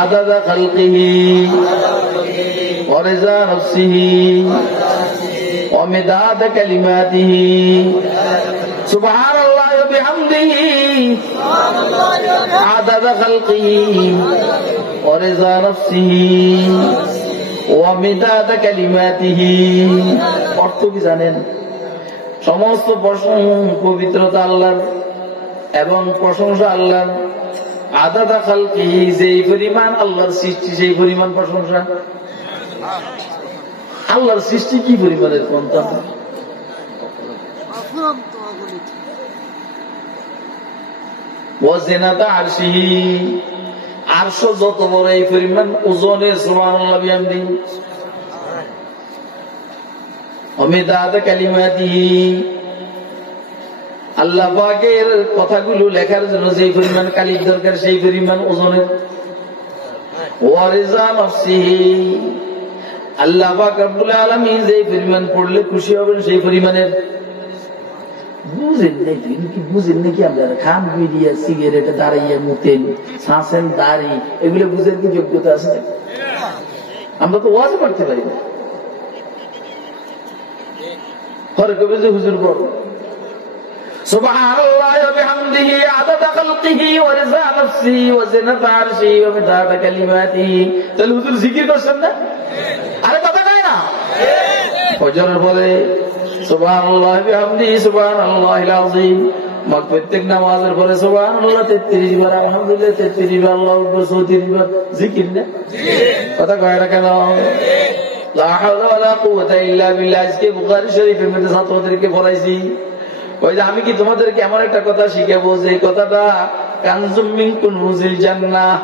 আদাদা খালকিহি ওয়া রিজা নাফসিহি ওয়া মিদাদা কালিমাতিহি সুবহানাল্লাহি ওয়া বিহামদিহি আদাদা খালকিহি ওয়া রিজা নাফসিহি ওয়া মিদাদা কালিমাতিহি। অর্থ কি জানেন? সমস্ত পবিত্রতা আল্লাহর এবং প্রশংসা আল্লাহর। আদাদা খালকিহি, যেই পরিমাণ আল্লাহর সৃষ্টি সেই পরিমাণ প্রশংসা। আল্লাহর সৃষ্টি কি পরিমাণের কোনটা? ওয়াজিনাতা আরশিহি, আরশ যত বড় এই পরিমাণ ওজনে সুবহানাল্লাহ বিহামদিহি। ওয়া মিদাদা কালিমাতিহি, আল্লাহ পাকের কথাগুলো লেখার জন্য যে পরিমাণ কালির দরকার সেই পরিমাণ ওজনের। ওয়া রিজা নাফসিহি, আল্লাহ পাক রব্বুল আলামিন যে পরিমাণ পড়লে খুশি হবেন সেই পরিমাণের। বুঝেন নাকি? বুঝেন নাকি? আপনারা খান বিড়িয়া সিগারেটে দাঁড়াইয়া মুতেন, শ্বাসেন দাড়ি, এগুলো বুঝেন কি যোগ্যতা আছে? আমরা তো ওয়াজ করতে পারি না। ঘরে কবে যে হুজুর বড় সুবহানাল্লাহি ওয়া বিহামদিহি আদাদা খালকিহি ওয়া রিজা নাফসিহি ওয়া জিনাতা আরশিহি ওয়া মিদাদা কালিমাতিহি। তাহলে হুজুর জিকির করছেন না? আরে কথা কয় না? ফজরের পরে সুবহানাল্লাহি ওয়া বিহামদিহি সুবহানাল্লাহিল আযীম। প্রত্যেক নামাজের পরে সুবহানাল্লাহ 33 বার, আলহামদুলিল্লাহ 33 বার, আল্লাহু আকবার 34 বার। জিকির না? কথা কয় না কেন? লা হাওলা ওয়া লা কুওয়াতা ইল্লা বিল্লাহ। আজকে বুখারী শরীফের মধ্যে ছাত্রদেরকে পড়াইছি, ওই যে আমি কি তোমাদেরকে এমন একটা কথা শিখাবো যে কথাটা কানজুম মিন কুনূজিল জান্নাহ,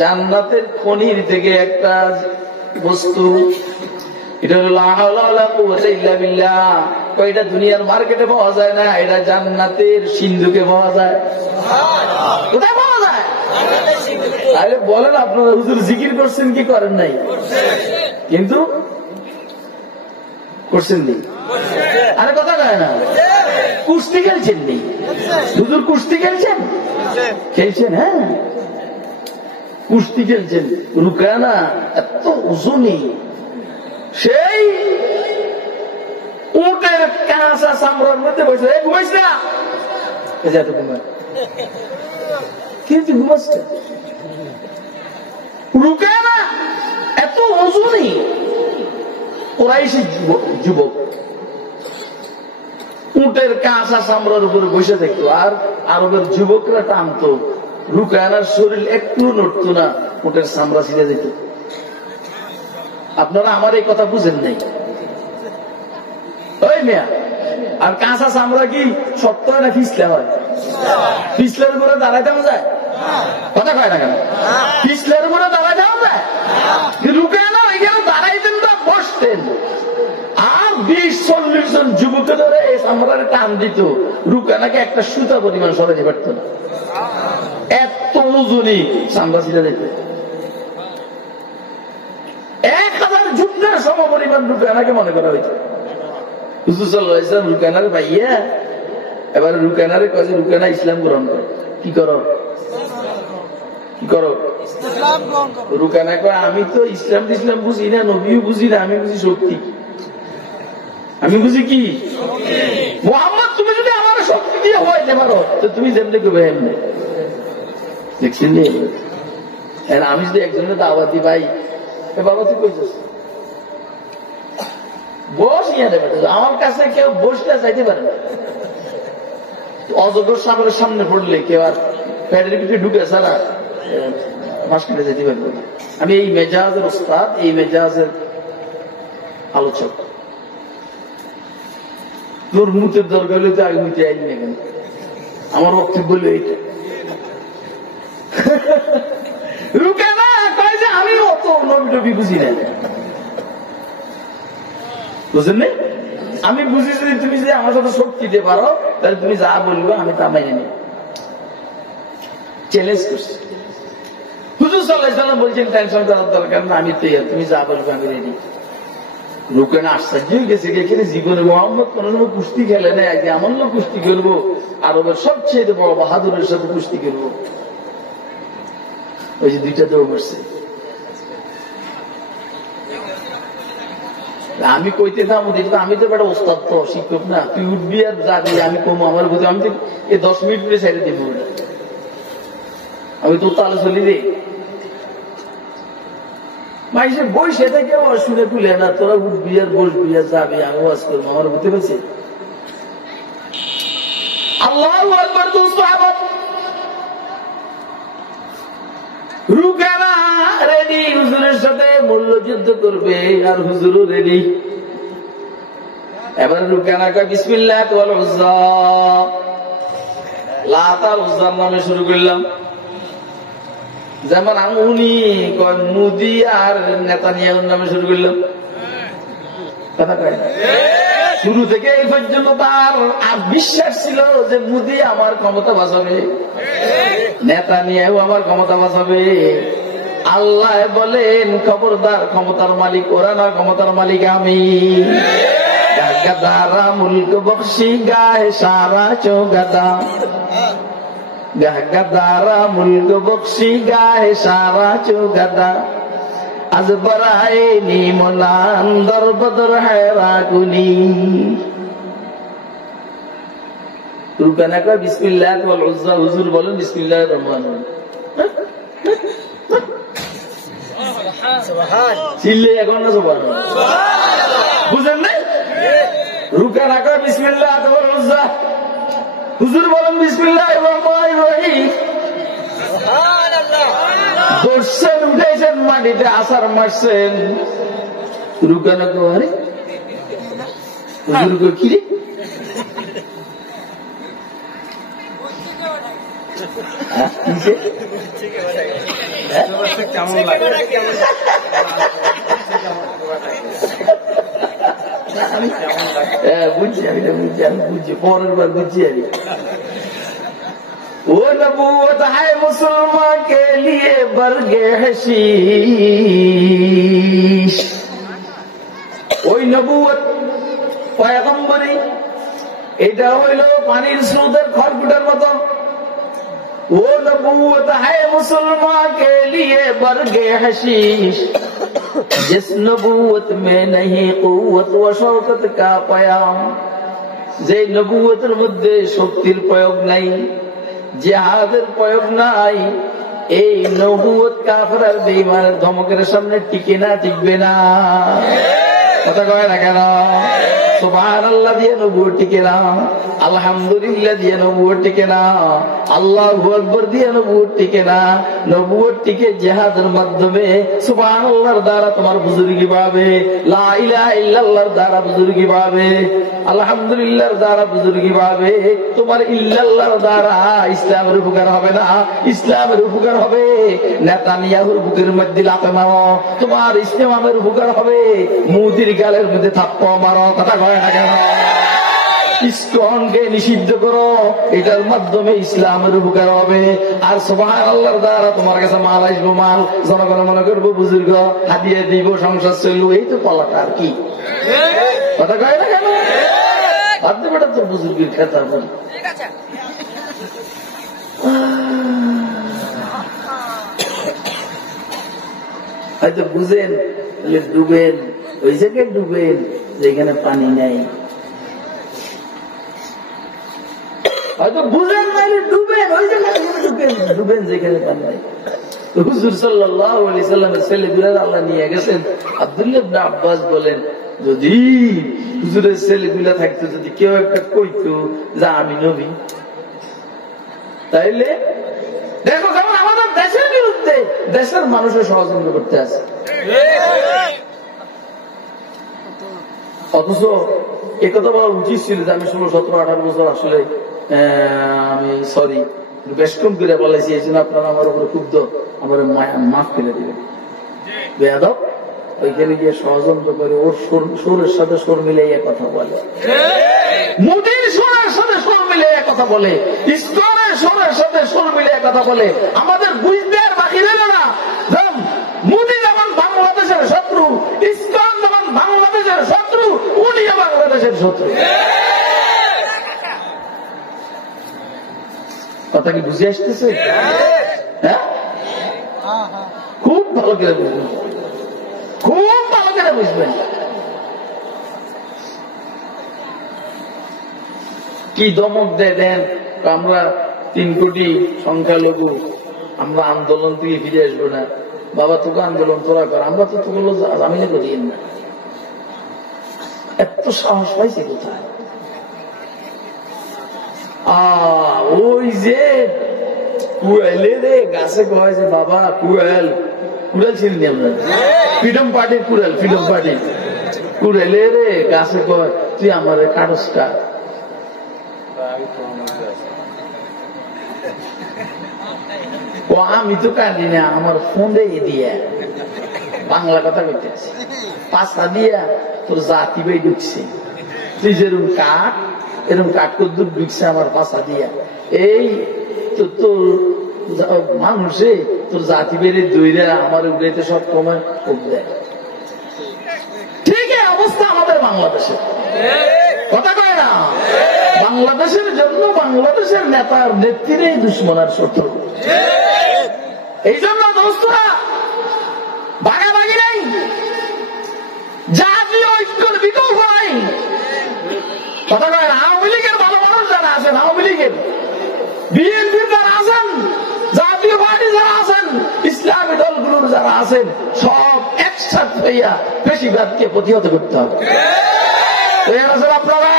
জান্নাতের খনির থেকে একটা বস্তু। এটা হলো লা হাওলা ওয়া লা কুওয়াতা ইল্লা বিল্লাহ। এটা দুনিয়ার মার্কেটে পাওয়া যায় না, এটা জান্নাতের সিন্ধুকে পাওয়া যায়। কোথায় পাওয়া যায়? আরে বলেন আপনারা হুজুর জিকির করছেন কি করেন নাই? কিন্তু করছেন নি? আরে কথা কয় না? কুস্তি খেলছেন নি? হুজুর কুস্তি খেলছেন? খেলছেন? হ্যাঁ, কুস্তি খেলছেন। রুকানা এত ওজনী, সেই উটের কাঁচা চামড়ার মধ্যে বসে ঘুমাইস না, এত ঘুমায় কিন্তু ঘুমাচ্ছে। রুকানা এত ওজনী, কুরাইশী যুবক উটের কাঁচা চামড়ার উপরে বসে থাকতো, আর আরবের যুবকরা টানতো। রুকানার শরীর একটু নড়ত না, উটের চামড়া ছিঁড়ে যেত। আপনারা আমার এই কথা বুঝেন নাই? ওই মেয়া, আর কাঁচা চামড়া কি শক্ত হয় না ফিসলে হয়? ফিসলের উপরে দাঁড়াইতে যায়? কথা কয় না কেন? ফিসলের উপরে দাঁড়াইতে যায়? রুকানা ওইখানে দাঁড়াইতেন না, বসতেন। আর 20-40 জন যুবকে ধরে এই চামড়ার টান দিত, রুকানাকে একটা সুতা পরিমাণ সরাতে পারত না। এত ওজনী চামড়া ছিঁড়ে যেত। 1000 যুদ্ধের সমপরিমাণ রুকানাকে মনে করা হয়েছে। হুজুর সাল্লাল্লাহু আলাইহি ওয়াসাল্লাম রুকানার ভাইয়া, এবার রুকানারে কয় যে রুকানা ইসলাম গ্রহণ করো। কি করো? কি করো? রুকানা কয় আমি তো ইসলাম বুঝি না, নবীও বুঝি না, আমি বুঝি শক্তি। আমি বুঝি কি? মুহাম্মদ তুমি যদি আমার শক্তি দিয়ে হইতে পারো তো তুমি যেমনি করবে এমনি। দেখছেন? আমি যদি একজনের দাওয়াতি ভাই, বাবা তুই কইছিস বস, আমার কাছে কেউ বসলে চাইতে পারে না। অজগর সাগরের সামনে পড়লে কেউ আর প্যাডের পিঠে ঢুকে ছাড়া মাস কেটে যেতে পারবো না। আমি এই মেজাজের ওস্তাদ, এই মেজাজের আলোচক। তোর মুতের দরকার হলে তো আগে মুতে আইনি না কেন? আমার বক্তব্য বললো এইটা। রুকানা কয় যে আমি অত নবী বুঝি না। বুঝলেন না? আমি বুঝি যদি তুমি যদি আমার সাথে শক্তি দিতে পারো তাহলে তুমি যা বলবে আমি তা মাইনে নিই। চ্যালেঞ্জ করছি। হুজুর সাল্লাল্লাহু আলাইহি ওয়াসাল্লাম বলছেন টেনশন করার দরকার না, আমি তৈরি, তুমি যা বলবে আমি রেডি। রুকানা আশ্চর্য হয়ে গেছে, এখানে জীবনে মোহাম্মদ কোন সময় কুস্তি খেলে না, আগে এমন লোক কুস্তি খেলবো, আরবের সবচেয়ে বড় বাহাদুরের সাথে কুস্তি খেলবো। ওই যে দুইটা দৌড় মারছে। আমি কইতে থাম, আমি তো একটা ওস্তাদ তো শিক্ষক না, তুই উঠবি আর যাবি, আমি কমো আমার বুঝে, আমি তো এই 10 মিনিট করে ছেড়ে দিব, আমি তো তাহলে চলি রে মাইসে বই সেটা কেউ শুনে তুলে না, তোরা উঠবি আর বসবি আর যাবি, আমি ওয়াজ করবো, আমার বুঝতে পেরেছি। আল্লাহু আকবার। রুকানা রেডি, হুজুরের সাথে মল্লযুদ্ধ করবে, আর হুজুরও রেডি। এবার রুকানা কয় বিসমিল্লাহ ওয়াল উজ্জা, লাত আর উজ্জার নামে শুরু করলাম। যেমন উনি কয় মুদি আর নেতানিয়াহুর নামে শুরু করলাম, কথা কয় না? শুরু থেকে এই পর্যন্ত তার আর বিশ্বাস ছিল যে মুদি আমার ক্ষমতা বাঁচাবে, নেতানিয়াহু আমার ক্ষমতা বাঁচাবে। আল্লাহ বলেন খবরদার, ক্ষমতার মালিক ওরা না, ক্ষমতার মালিক আমি। গাদারা মুলক বখশি গায়ে সারা চৌগাদা, গাদারা মুলক বখশি গায়ে সারা চৌগাদা, আজ বরায়ে নিমনান দরবদর হেরা গুনি। রুকানা কয় বিসমিল্লাহ ওয়াল উজ্জা, হুজুর বলেন বিসমিল্লাহির রহমানির রহিম। চিল্লে এখন না সুবহানাল্লাহ, বুঝেন না? রুকানা কয় বিসমিল্লাহ ওয়াল উজ্জা, হুজুর বলেন বিসমিল্লাহির রহমানির রহিম। দর্শন উঠেছেন মাটিতে, আসার মারছেন। রুকানা কয় আরে হুজুর কয় কি রে, কেমন লাগে বুঝছি, আমি বুঝছি, পরের বার বুঝছি আমি। वो नबूवत है मुसलमान के लिए बरगे हशीश, ওই নবুয়ত পয়গম্বরী, এটা হইল পানির স্রোতের খড়কুটার মতন। वो नबूवत है मुसलमान के लिए बरगे हशीश, जिस नबूवत में नहीं कुव्वत व शौकत का पयाम, যে নবুয়তের মধ্যে শক্তির প্রয়োগ নাই, জিহাদের প্রয়োগ নাই, এই নবুয়ত কাফের আর বেঈমানের ধমকের সামনে টিকে না, টিকবে না। কথা কয় না কেন? সুবহানাল্লাহ দিয়ে নবুয়ত টিকে না, আলহামদুলিল্লাহ দিয়ে নবুয়ত টিকে না, আল্লাহু আকবার দিয়ে নবুয়ত টিকে না। নবুয়ত টিকে জিহাদের মাধ্যমে, সুবহানাল্লাহর দ্বারা তোমার বুজুর্গি পাবে, লা ইলাহা ইল্লাল্লাহর দ্বারা বুজুর্গি পাবে, আলহামদুলিল্লাহর দ্বারা বুজুর্গি পাবে। তোমার ইল্লাল্লাহর দ্বারা ইসলামের উপকার হবে না, ইসলামের উপকার হবে নেতানিয়াহুর বুকের মধ্যে লাথি মারো, তোমার ইসলামের উপকার হবে মুদির গালের মধ্যে থাপ্পড় মারো। কথা কয় না কেন? ইসকনকে নিষিদ্ধ করো, এটার মাধ্যমে ইসলামের উপকার হবে। আর সুবহানাল্লাহর দ্বারা তোমার কাছে মাল আসবো, মাল জনগণ মনে করবো বুজুর্গ, হাদিয়া দিব, সংসার চললো, এই তো পালাটা আর কি। কথা কয় না কেন? ভাবতে বেটা তোর বুজুর্গের খেতার বল। হয়তো বুঝেন, ডুবেন ওই জায়গায়, ডুবেন যেখানে পানি নাই। হয়তো বুঝেন মানে ডুবেন ওই জায়গায়, ডুবেন যেখানে পানি নাই। হুজুর সাল্লাল্লাহু আলাইহি সাল্লামের ছেলেগুলোর আল্লাহ নিয়ে গেছেন। আব্দুল্লাহ ইবনে আব্বাস বলেন, যদি হুজুরের ছেলেগুলা থাকতো, যদি কেউ একটা কইতো যে আমি নবী, তাইলে দেখো যেমন আমাদের দেশের বিরুদ্ধে দেশের মানুষের সহযোগিতা করতে আছে, অথচ একথা বলা উচিত ছিল যে আমি 16, 17, 18 বছর আসলে আমি সরি বেশ কম করে বলেছি, এই জন্য আপনারা আমার উপরে ক্ষুব্ধ, আমার মাফ করে দিবেন। বেয়াদব ওইখানে গিয়ে ষড়যন্ত্র করে ওর সুরের সাথে সুর মিলিয়ে কথা বলে, মুদির সুরের সাথে সুর মিলিয়ে কথা বলে, ইসকনের সুরের সাথে সুর মিলিয়ে কথা বলে। আমাদের বুঝতে আর বাকি রইল না, মুদি যেমন বাংলাদেশের শত্রু, ইসকন যেমন বাংলাদেশের শত্রু, উনিও বাংলাদেশের শত্রু। কথা কি বুঝে আসতেছে? হ্যাঁ, ভালো করে বুঝবেন, খুব ভালো করে বুঝবেন। কি দমক দেন, আমরা 3 কোটি সংখ্যালঘু, আমরা আন্দোলন থেকে ফিরে আসবো না। বাবা তোকে আন্দোলন তোরা কর, আমরা তো তোগুলো জামিনে করিয়ে না। এত সাহস পাইছে কোথায়? ওই যে কুয়েলে রে গাছে কয় যে বাবা কুয়েল চিনি আমরা, ফ্রিডম পার্টির কুড়েল, ফ্রিডম পার্টি কুড়েলে রে গাছে কয় তুই আমার কাগজটা। ও আমি তো কাঁদি না, আমার ফোন দিয়ে বাংলা কথা কইতেছি, পাঁচটা দিয়া তোর জাতি বাই ঢুকছে, তুই যেরকম কাঠ এরকম কাঠ কদ্দুর ঢুকছে আমার পাশা দিয়া। এই তো তোর মানুষে তোর জাতি বেড়ে দইরা আমার উড়াইতে সব সময় দেয়। ঠিক অবস্থা আমাদের বাংলাদেশে, কথা কয় না? বাংলাদেশের জন্য বাংলাদেশের নেতার নেত্রীরাই দুশ্মনার শত্রু। এই জন্য দোস্তরা ভাগাভাগি নাই, জাতীয় ঐক্যের বিকল্প নাই। কথা কয় না? আওয়ামী লীগের ভালো মানুষ যারা আছেন, আওয়ামী লীগের, বিএনপির যারা আছেন, জাতীয় পার্টি যারা আছেন, ইসলামী দলগুলোর যারা আছেন, সব একসাথে হইয়া পেশিবাদকে প্রতিহত করতে হবে। আপনারা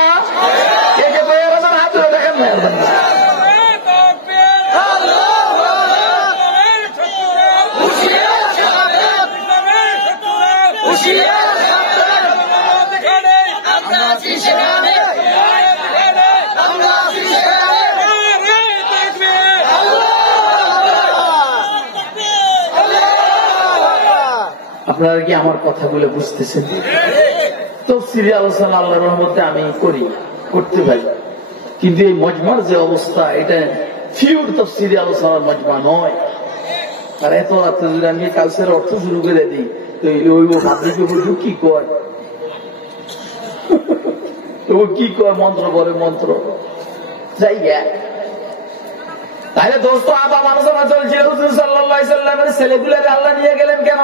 কে কে তৈরি আছেন? হাত ধরে দেখেন না। আপনারা কি আমার কথাগুলো বুঝতেছেন? তাফসীরে আলোচনা আল্লাহর রহমতে আমি করতে পারি, কিন্তু এই মজমার যে অবস্থা, এটা ফিউর তাফসীরে আলোচনার মজমা নয়। আর এত রাত্রে যদি আমি কালসের অর্থ শুরু করে দিই তো ওই ভাবলিকে বুঝু কি কয়, ও কি কয়, মন্ত্র করে মন্ত্র যাই গে। তাহলে দোস্ত আবার আলোচনা চলছে হুজুর সাল্লাল্লাহু আলাইহি সাল্লামের ছেলেগুলোকে আল্লাহ নিয়ে গেলেন কেন?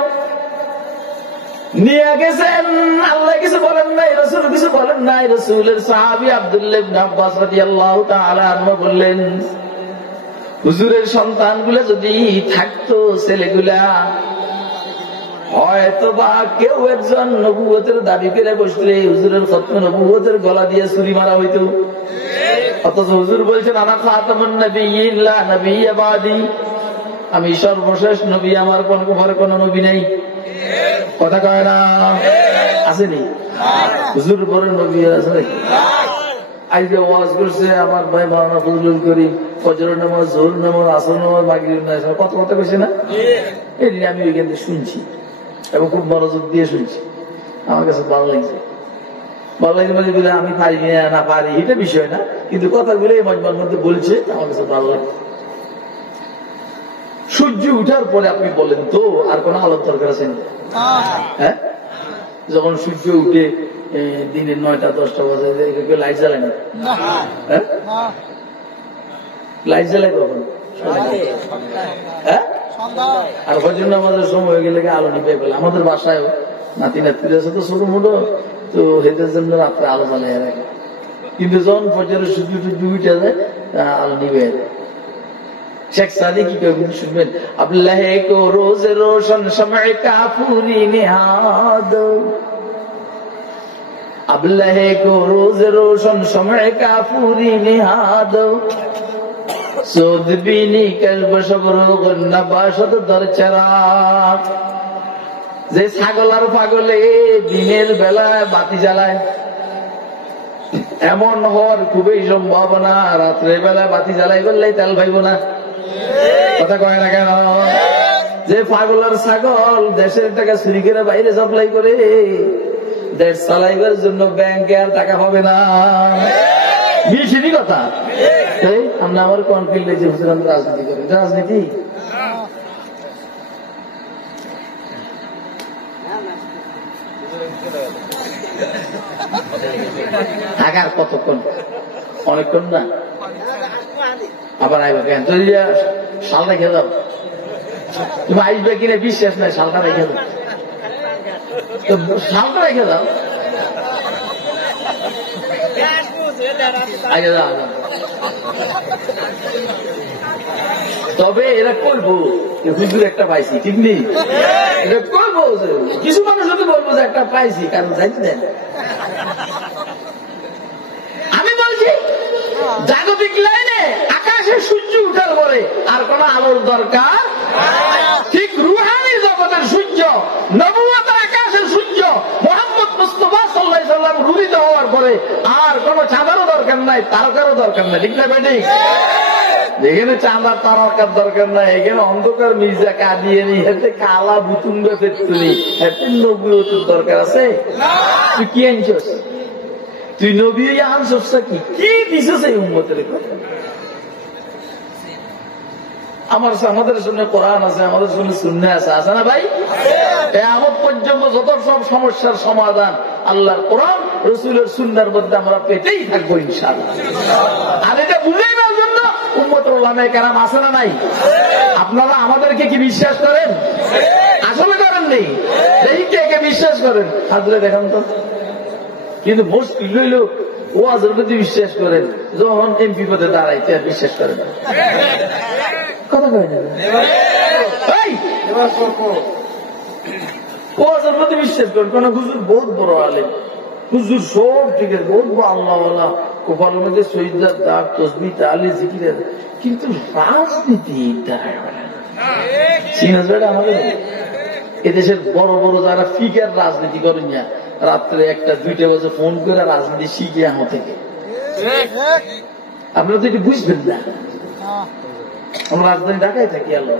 নিয়ে গেছেন, আল্লাহ কিছু বলেন নাই, রাসূল কিছু বলেন নাই। রাসূলের সাহাবী আব্দুল্লাহ ইবনে আব্বাস রাদিয়াল্লাহু তাআলা আনহু বললেন, হুজুরের সন্তানগুলো যদি থাকতো, ছেলেগুলা, হয়তো বা কেউ একজন নবুয়তের দাবি করে বসলে হুজুরের খতমে নবুয়তের গলা দিয়ে ছুরি মারা হইতো। অথচ হুজুর বলছেন, আনা খাতামুন নাবিয়্যিন লা নাবিয়্যা বাদি, আমি সর্বশেষ নবী, আমার পরে কোন নবী নেই। কথা কয় না? আসেনি? হুজুর পরে নবী আছে নাকি? আজকে ওয়াজ করছে আমার ভাই মাওলানা ফজলুল করিম, ফজর নামাজ, জোহর নামাজ, আসর নামাজ, মাগরিব নামাজ, কত কথা কইছে না? এই দিন আমি ওইখান থেকে শুনছি এবং খুব মনোযোগ দিয়ে শুনছি। আমার কাছে ভালো লাগছে। ভালো লাগছে মানে বলে আমি পারি না পারি এটা বিষয় না, কিন্তু কথাগুলো এই মজমার মধ্যে বলছে, আমার কাছে ভালো লাগছে। সূর্য উঠার পরে আপনি বলেন তো আর কোন আলোর দরকার আছে? হ্যাঁ, যখন সূর্য উঠে দিনে 9টা 10টা বাজে লাইট জ্বালায় না? হ্যাঁ, লাইট জ্বালায় কখন? হ্যাঁ, আর ফজর নামাজের সময় হয়ে গেলে আলো নিভে ফেলে। আমাদের বাসায় নাতি নাতির আছে তো ছোট মোটো, তো হেদের জন্য রাত্রে আলো জ্বালিয়ে রাখে, কিন্তু যখন ফজরের সূর্য টুর্য উঠে যায় আলো নিভে যায়। শেখ সাদি কি কবি শুনবেন, আল্লাহ কো রোজ রোশন শমঈ কাফুরি নিহাদ, আল্লাহ কো রোজ রোশন শমঈ কাফুরি নিহাদ, সুদ বিনি কলব সবরুগ নবাশত দর চরাগ। যে ছাগল আর পাগলে দিনের বেলায় বাতি জ্বালায়, এমন হওয়ার খুবই সম্ভাবনা রাত্রে বেলায় বাতি জ্বালাই বললে তেল পাইব না। কথা কয় না কেন? যে পাগল আর ছাগল দেশের টাকা চুরি করে বাইরে সাপ্লাই করে, দেশ চালাইবার জন্য ব্যাংকে আর টাকা পাবে না। মিশিনি কথা। আমরা আমার কনফিল্ডে যে রাজনীতি করি, রাজনীতি থাকার কতক্ষণ? অনেকক্ষণ না? আবার আইব কেন? সাল রেখে যাও। তুমি আসবে কিনে বিশ্বাস নাই, শালটা রেখে দাও, শালটা রেখে দাও, আগে যাও। তবে এরা করবো হুজুর একটা পাইছি, ঠিক নেই, এটা করবো। কিছু মানুষ যদি বলবো যে একটা পাইছি, কারণ জানতেন আমি বলছি জাগতিক লাইনে আকাশে সূর্য উঠার পরে আর কোন আলোর দরকার, ঠিক রুহানি জগতের সূর্য, নবুয়তের আকাশের সূর্য মুহাম্মদ মুস্তাফা সাল্লাল্লাহু আলাইহি ওয়াসাল্লাম রুহিত হওয়ার পরে আর কোন চাঁদারও দরকার নাই, তারকারও দরকার নাই, ঠিক না বেঠিক? যেখানে চাঁদার তারকার দরকার নাই, এখানে অন্ধকার মির্জা কাদিয়ানি হাতে কালা বুতুঙ্গা ফেতুনি হাতে নবুয়তের দরকার আছে? তুই কি আনছস? তুই নবী আনছস কি? কি দিছস এই উম্মতের কথা? আমাদের জন্য কোরআন আছে, আমাদের জন্য সুন্নাহ আছে, আছে না ভাই? কিয়ামত পর্যন্ত যত সব সমস্যার সমাধান আল্লাহর কোরআন রাসূলের সুন্নাহর মধ্যে আমরা পেতেই থাকবো ইনশাআল্লাহ। আর এটা বুঝে নেওয়ার জন্য উম্মতের উলামায়ে কেরাম আছে না নাই? আপনারা আমাদেরকে কি বিশ্বাস করেন? আসলে করেননি? এই কে বিশ্বাস করেন? হাজরে দেখান তো। কিন্তু মুশকিল হইল ওয়াজের প্রতি বিশ্বাস করেন, যখন এমপি পদে দাঁড়াইতে আর বিশ্বাস করেন কথা কয় না। ওয়াজের প্রতি বিশ্বাস করেন, কোন হুজুর বহুত বড় আলেম, হুজুর সব ঠিক আছে, বহুত বড় আল্লাহওয়ালা, কোপালের মধ্যে শহীদার দাগ, তসবিহ, তাহলিল, জিকির, কিন্তু রাজনীতি আমাদের এদেশের বড় বড় যারা ফিগার রাজনীতি করেন না, রাত্রে 1টা 2টা বাজে ফোন করে রাজনীতি শিখে আমার থেকে। আপনারা তো এটি বুঝবেন না। আমরা রাজধানী ঢাকায় থাকি, আল্লাহ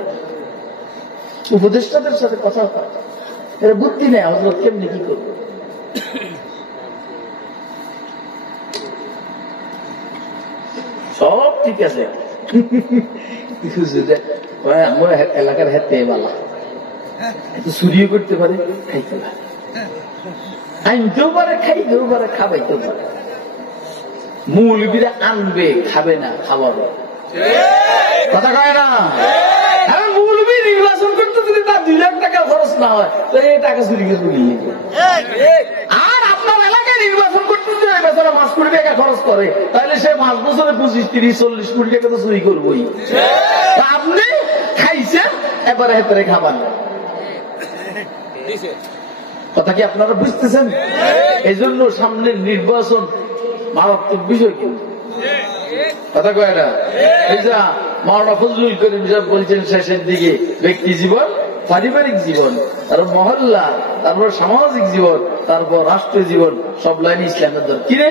উপদেষ্টাদের সাথে কথা হয়, এরা বুদ্ধি নেই হযরত কেমনি কি করবে। সব ঠিক আছে, আমার এলাকার হাতে বালা চুরিও করতে পারে, খাইতে পারে, আনতেও পারে, খাইতেও পারে, খাবাইতেও পারে। মৌলবীরা আনবে, খাবে না, খাওয়াবে, কথা কয় না? মৌলবী নির্বাচন করতে যদি তার 2 লাখ টাকা খরচ না হয়, তো এই টাকা চুরি করে নিয়ে যাবে। আর আপনার এলাকায় নির্বাচন করতে যদি 5 কোটি টাকা খরচ করে, তাহলে সে 5 বছরে 25, 30, 40 কোটি টাকা তো চুরি করবোই। আপনি খাইছেন, এবারে হেতরে খাবার না, কথা কি আপনারা বুঝতেছেন? এই জন্য সামনের নির্বাচন মারাত্মক বিষয়, কিন্তু কথা কয় না? এই যা মাওলানা ফজলুল করিম সাহেব বলছেন শেষের দিকে, ব্যক্তি জীবন, পারিবারিক জীবন, তারপর মহল্লা, তারপর সামাজিক জীবন, তারপর রাষ্ট্রীয় জীবন, সব লাইনে ইসলামের দরকার। কি রে